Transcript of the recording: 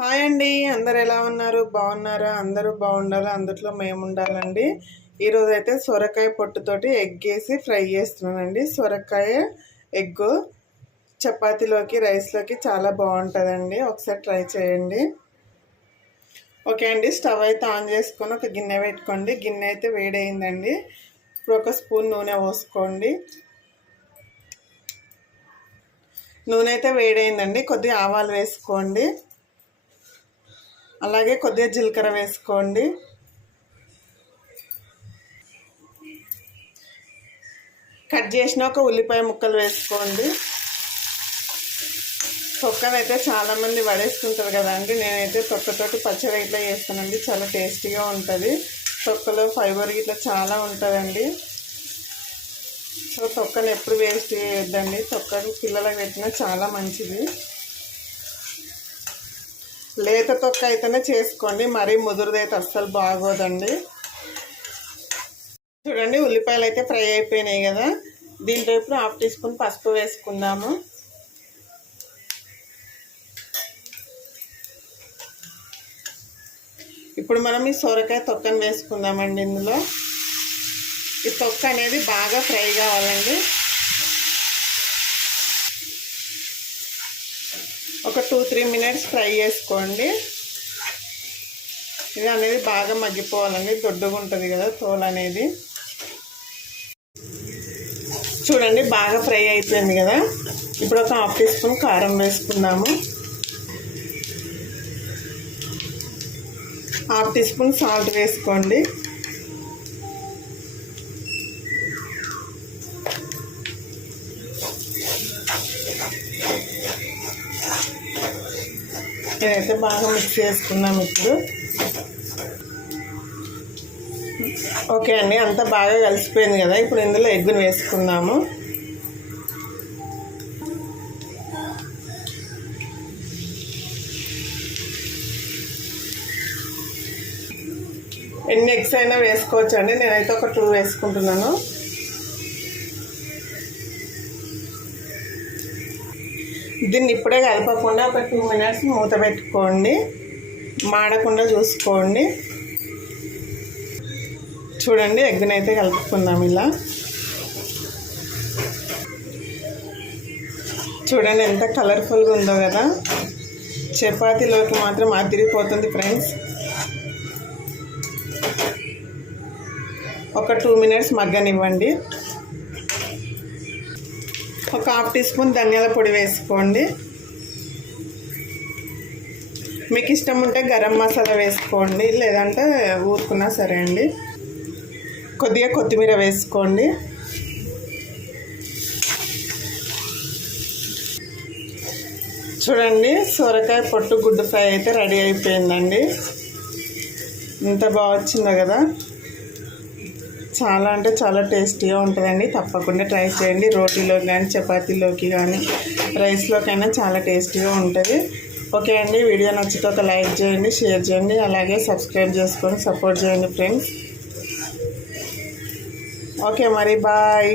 Hi అండి, అందరు ఎలా ఉన్నారు? బాగున్నారా? అందరూ బాగుండాలి, అందుట్లో మేము ఉండాలండి. ఈరోజు అయితే సొరకాయ పొట్టుతోటి ఎగ్ వేసి ఫ్రై చేస్తున్నానండి. సొరకాయ ఎగ్గు చపాతీలోకి రైస్లోకి చాలా బాగుంటుందండి. ఒకసారి ట్రై చేయండి. ఓకే అండి, స్టవ్ అయితే ఆన్ చేసుకొని ఒక గిన్నె పెట్టుకోండి. గిన్నె అయితే వేడైందండి. ఇప్పుడు ఒక స్పూన్ నూనె పోసుకోండి. నూనె అయితే వేడైందండి. కొద్దిగా ఆవాలు వేసుకోండి. అలాగే కొద్దిగా జీలకర్ర వేసుకోండి. కట్ చేసిన ఒక ఉల్లిపాయ ముక్కలు వేసుకోండి. తొక్కనైతే చాలామంది పడేసుకుంటారు కదండి. నేనైతే తొక్కతోటి పచ్చడి ఇట్లా చేస్తానండి. చాలా టేస్టీగా ఉంటుంది. తొక్కలో ఫైబర్ ఇట్లా చాలా ఉంటుందండి. సో తొక్కను ఎప్పుడు వేస్ట్ చేయొద్దండి. తొక్కను పిల్లలకు పెట్టినా చాలా మంచిది. లేత తొక్క అయితేనే చేసుకోండి, మరీ ముదురుదైతే అస్సలు బాగోదండి. చూడండి, ఉల్లిపాయలు అయితే ఫ్రై అయిపోయినాయి కదా. దీంట్లో ఇప్పుడు 1/2 టీ స్పూన్ పసుపు వేసుకుందాము. ఇప్పుడు మనం ఈ సొరకాయ తొక్కను వేసుకుందామండి. ఇందులో ఈ తొక్క అనేది బాగా ఫ్రై కావాలండి. ఒక 2-3 మినిట్స్ ఫ్రై చేసుకోండి. ఇది అనేది బాగా మగ్గిపోవాలండి. దొడ్డుగా ఉంటుంది కదా తోలు అనేది. చూడండి, బాగా ఫ్రై అయిపోయింది కదా. ఇప్పుడు ఒక 1/2 టీ స్పూన్ కారం వేసుకుందాము. 1/2 టీ స్పూన్ సాల్ట్ వేసుకోండి. ఇదైతే బాగా మిక్స్ చేసుకున్నాం ఇప్పుడు. ఓకే అండి, అంతా బాగా కలిసిపోయింది కదా. ఇప్పుడు ఇందులో ఎగ్గును వేసుకుందాము. ఎన్ని ఎగ్స్ అయినా వేసుకోవచ్చు అండి. నేనైతే ఒక 2 వేసుకుంటున్నాను. దీన్ని ఇప్పుడే కలపకుండా ఒక 2 మినిట్స్ మూత పెట్టుకోండి. మాడకుండా చూసుకోండి. చూడండి, ఎగ్గునైతే కలుపుకుందాం ఇలా. చూడండి ఎంత కలర్ఫుల్గా ఉందో కదా. చపాతీలోకి మాత్రం అదిరిపోతుంది ఫ్రెండ్స్. ఒక 2 మినిట్స్ మగ్గనివ్వండి. ఒక 1/2 టీ స్పూన్ ధనియాల పొడి వేసుకోండి. మీకు ఇష్టం ఉంటే గరం మసాలా వేసుకోండి, లేదంటే ఊరుకున్నా సరే అండి. కొద్దిగా కొత్తిమీర వేసుకోండి. చూడండి, సొరకాయ పొట్టు గుడ్డు ఫ్రై అయితే రెడీ అయిపోయిందండి. ఎంత బాగా వచ్చిందో కదా. చాలా అంటే చాలా టేస్టీగా ఉంటుందండి. తప్పకుండా ట్రై చేయండి. రోటీలోకి కానీ చపాతీలోకి కానీ రైస్లోకైనా చాలా టేస్టీగా ఉంటుంది. ఓకే అండి, వీడియో నచ్చితే ఒక లైక్ చేయండి, షేర్ చేయండి, అలాగే సబ్స్క్రైబ్ చేసుకొని సపోర్ట్ చేయండి ఫ్రెండ్స్. ఓకే మరి, బాయ్.